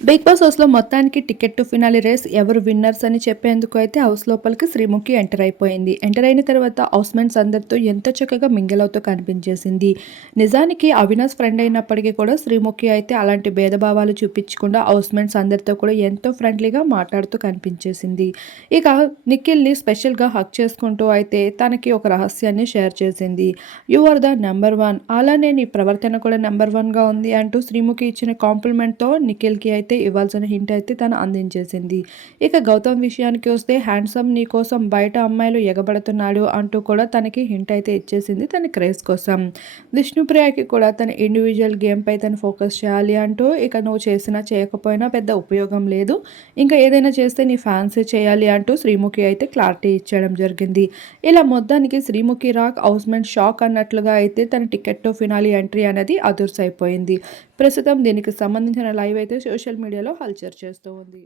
Big Boss హౌస్లో మొత్తానికి ticket to finale race ఎవరు విన్నర్స్ అని చెప్పేందుకు అయితే హౌస్ లోపలికి శ్రీముఖి ఎంటర్ అయిపోయింది. ఎంటర్ అయిన తర్వాత హౌస్మెంట్స్ అందరితో ఎంతో చక్కగా మింగిల్ అవుతూ కనిపించేసింది. నిజానికి అవినాష్ ఫ్రెండ్ అయినప్పటికీ కూడా శ్రీముఖి అయితే అలాంటి భేదభావాలు చూపించకుండా హౌస్మెంట్స్ అందరితో కూడా ఎంతో ఫ్రెండ్లీగా మాట్లాడుతూ కనిపించేసింది. ఇక నిఖిల్ని స్పెషల్గా హక్ చేసుకుంటూ అయితే తనకి ఒక రహస్యాన్ని షేర్ చేసింది. You are the number one అలానే నీ ప్రవర్తన కూడా నెంబర్ వన్గా ఉంది అంటూ శ్రీముఖి ఇచ్చిన కాంప్లిమెంట్తో నిఖిల్కి అయితే ఇవ్వాల్సిన హింట్ అయితే తను అందించేసింది. ఇక గౌతమ్ విషయానికి వస్తే హ్యాండ్సమ్ నీ కోసం బయట అమ్మాయిలు ఎగబడుతున్నాడు అంటూ కూడా తనకి హింట్ అయితే ఇచ్చేసింది తన క్రేజ్ కోసం. విష్ణుప్రియకి కూడా తన ఇండివిజువల్ గేమ్పై తను ఫోకస్ చేయాలి అంటూ ఇక నువ్వు చేసినా చేయకపోయినా పెద్ద ఉపయోగం లేదు. ఇంకా ఏదైనా చేస్తే నీ ఫ్యాన్సే చేయాలి అంటూ శ్రీముఖి అయితే క్లారిటీ ఇచ్చడం జరిగింది. ఇలా మొత్తానికి శ్రీముఖి రాక్ హౌస్మెంట్ షాక్ అన్నట్లుగా అయితే తన టికెట్ టు ఫినాలి ఎంట్రీ అనేది అదుర్స్ అయిపోయింది ప్రస్తుతం దీనికి సంబంధించిన లైవ్ అయితే సోషల్ సోషల్ మీడియాలో హల్చర్ చేస్తూ ఉంది.